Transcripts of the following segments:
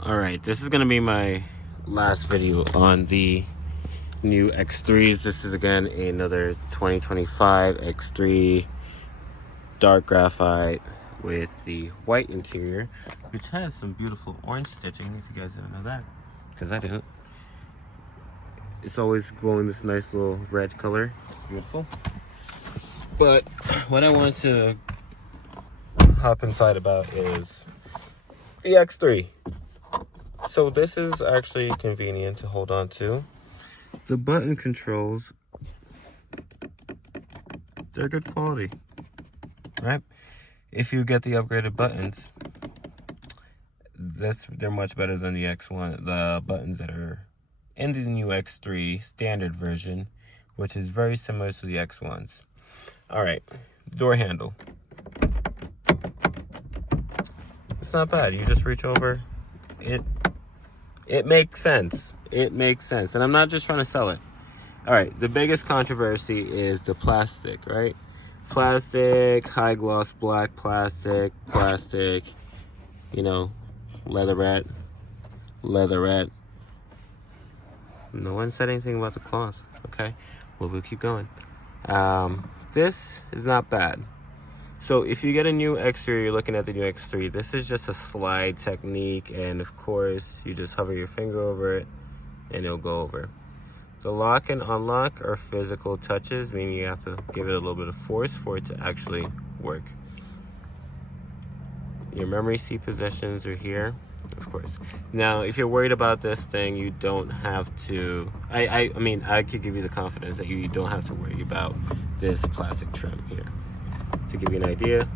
Alright, this is going to be my last video on the new X3s. This is again another 2025 X3 dark graphite with the white interior, which has some beautiful orange stitching, if you guys didn't know that, because I didn't. It's always glowing this nice little red color. Beautiful. But what I wanted to hop inside about is the X3. So this is actually convenient to hold on to. The button controls, they're good quality, right? If you get the upgraded buttons, they're much better than the X1, the buttons that are in the new X3 standard version, which is very similar to the X1s. All right, door handle. It's not bad. You just reach over. It makes sense. It makes sense. And I'm not just trying to sell it. All right, the biggest controversy is the plastic, right? Plastic, high gloss black plastic, you know, leatherette. No one said anything about the cloth. Okay, well, we'll keep going. This is not bad. So if you get a new X3, you're looking at the new X3, this is just a slide technique, and of course you just hover your finger over it and it'll go over. The lock and unlock are physical touches, meaning you have to give it a little bit of force for it to actually work. Your memory seat positions are here, of course. Now if you're worried about this thing, you don't have to, I mean, I could give you the confidence that you don't have to worry about this plastic trim here. To give you an idea,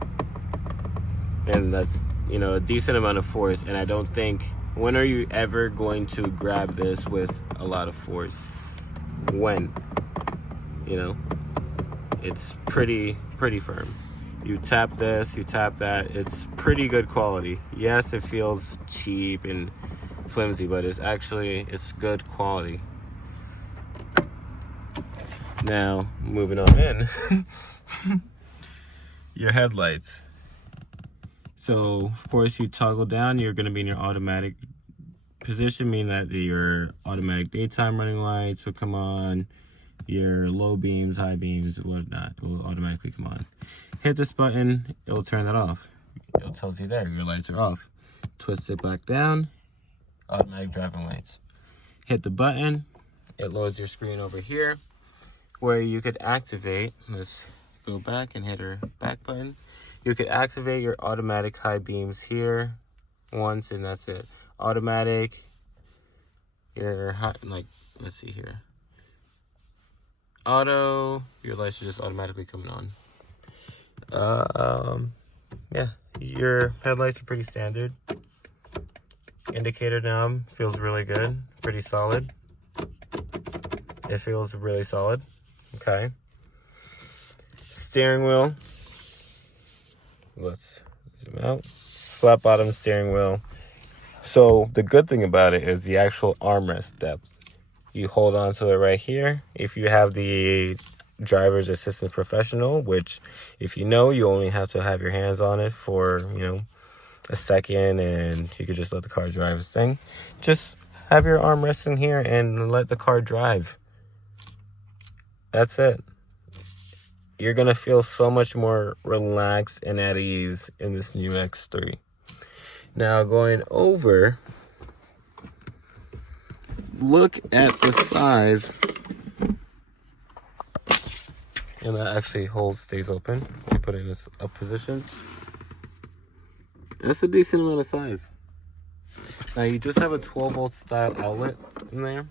and that's, you know, a decent amount of force. And I don't think, when are you ever going to grab this with a lot of force? When, you know, it's pretty firm. You tap this, you tap that, it's pretty good quality. Yes, it feels cheap and flimsy, but it's good quality. Now moving on in. Your headlights. So of course you toggle down, you're going to be in your automatic position, meaning that your automatic daytime running lights will come on, your low beams, high beams, whatnot will automatically come on. Hit this button, it will turn that off. It tells you there your lights are off. Twist it back down, automatic driving lights. Hit the button, it loads your screen over here where you could activate, let's go back and hit our back button. You could activate your automatic high beams here once, and that's it. Automatic, your high, like, let's see here. Auto, your lights are just automatically coming on. Yeah, your headlights are pretty standard. Indicator knob feels really good, pretty solid. It feels really solid, okay. Steering wheel, let's zoom out. Flat bottom steering wheel. So the good thing about it is the actual armrest depth. You hold on to it right here. If you have the driver's assistant professional, which if you know, you only have to have your hands on it for, you know, a second, and you could just let the car drive its thing. Just have your armrest in here and let the car drive. That's it. You're going to feel so much more relaxed and at ease in this new X3. Now going over, look at the size. And that actually stays open. You put it in a position. That's a decent amount of size. Now you just have a 12-volt style outlet in there.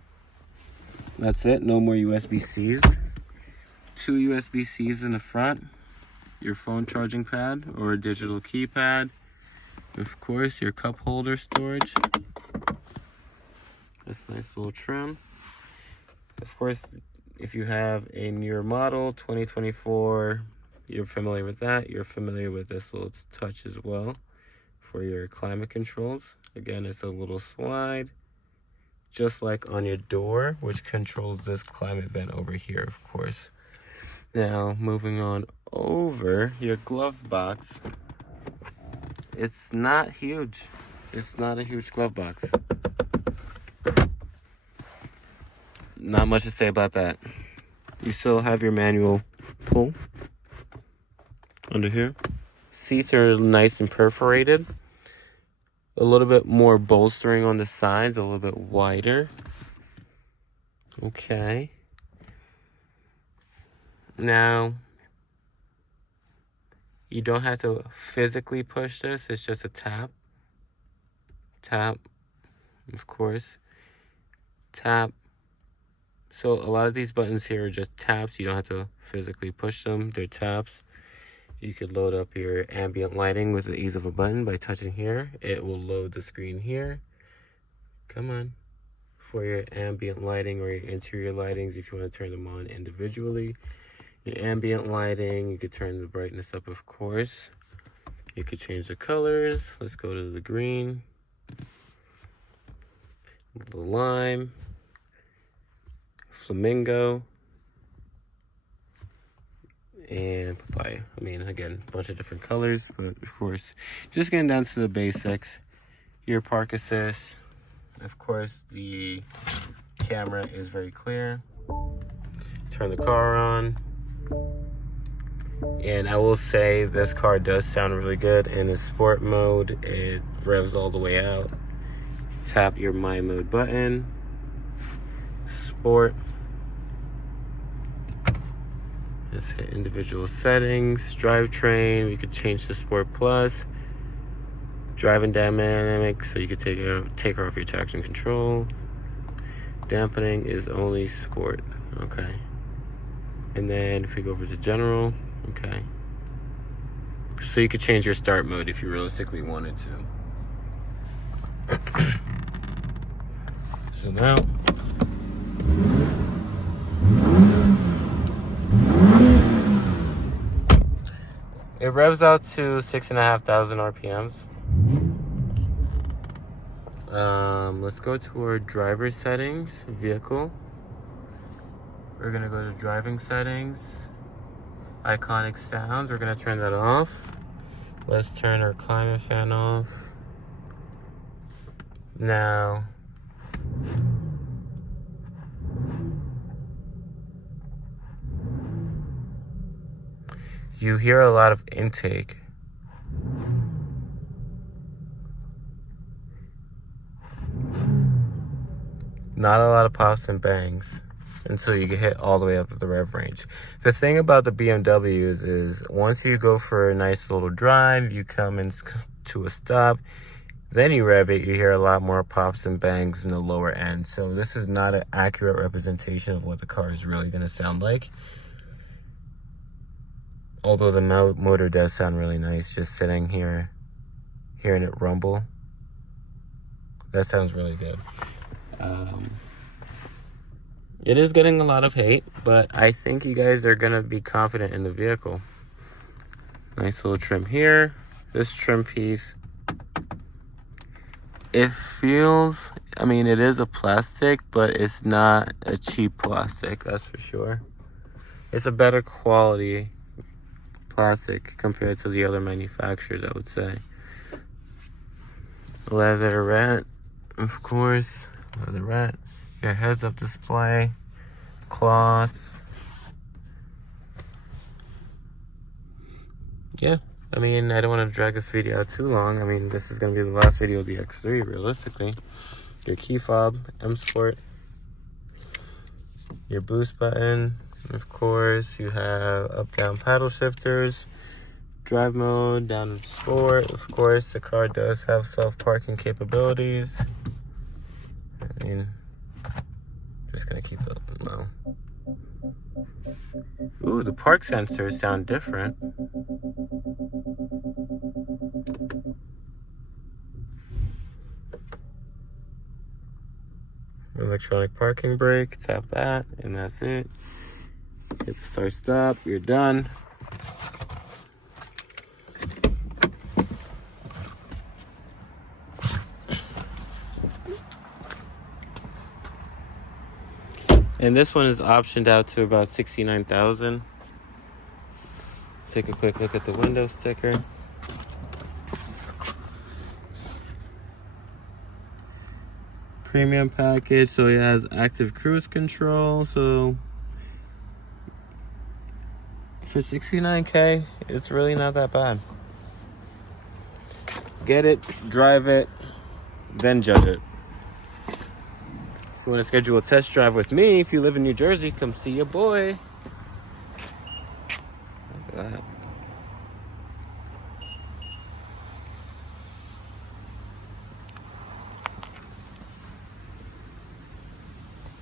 That's it, no more USB-Cs. 2 USB-Cs in the front, your phone charging pad or a digital keypad, of course your cup holder storage. This nice little trim. Of course, if you have a newer model, 2024, you're familiar with that. You're familiar with this little touch as well for your climate controls. Again, it's a little slide, just like on your door, which controls this climate vent over here, of course. Now, moving on over, your glove box. It's not huge. It's not a huge glove box. Not much to say about that. You still have your manual pull under here. Seats are nice and perforated. A little bit more bolstering on the sides, a little bit wider. Okay. Now, you don't have to physically push this. It's just a tap. Tap, of course. Tap. So a lot of these buttons here are just taps. You don't have to physically push them. They're taps. You could load up your ambient lighting with the ease of a button by touching here. It will load the screen here. Come on. For your ambient lighting or your interior lightings, if you want to turn them on individually. Your ambient lighting, you could turn the brightness up, of course. You could change the colors. Let's go to the green, the lime, flamingo, and papaya. I mean, again, a bunch of different colors, but of course, just getting down to the basics. Your park assist. Of course, the camera is very clear. Turn the car on. And I will say this car does sound really good. In the sport mode, it revs all the way out. Tap your My Mode button. Sport. Just hit individual settings. Drivetrain, we could change to Sport Plus. Driving dynamics, so you could take off your traction control. Dampening is only sport. Okay. And then if we go over to general, okay. So you could change your start mode if you realistically wanted to. So now, it revs out to 6,500 RPMs. Let's go to our driver settings, vehicle. We're gonna go to driving settings, iconic sounds. We're gonna turn that off. Let's turn our climate fan off. Now, you hear a lot of intake. Not a lot of pops and bangs until you get hit all the way up to the rev range. The thing about the BMWs is once you go for a nice little drive, you come into a stop, then you rev it, you hear a lot more pops and bangs in the lower end. So this is not an accurate representation of what the car is really going to sound like. Although the motor does sound really nice, just sitting here, hearing it rumble. That sounds really good. It is getting a lot of hate, but I think you guys are going to be confident in the vehicle. Nice little trim here. This trim piece, it feels, I mean, it is a plastic, but it's not a cheap plastic, that's for sure. It's a better quality plastic compared to the other manufacturers, I would say. Leatherette, of course. Leatherette. Your heads-up display, cloth. Yeah, I mean, I don't want to drag this video out too long. I mean, this is going to be the last video of the X3, realistically. Your key fob, M Sport. Your boost button. Of course, you have up-down paddle shifters. Drive mode, down to sport. Of course, the car does have self-parking capabilities. I mean, just gonna keep it low. Ooh, the park sensors sound different. Electronic parking brake, tap that, and that's it. Hit the start stop, you're done. And this one is optioned out to about $69,000. Take a quick look at the window sticker. premium package, so it has active cruise control. So for $69K, it's really not that bad. Get it, drive it, then judge it. If you want to schedule a test drive with me, if you live in New Jersey, come see your boy.